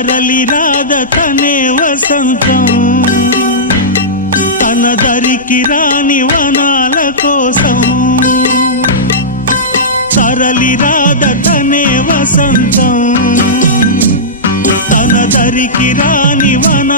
తరలి రాధ తనే వసంతం తన దరికి రాని వనాల కోసం తరలి రాధ తనే వసంతం తన దరికి రాని వనాల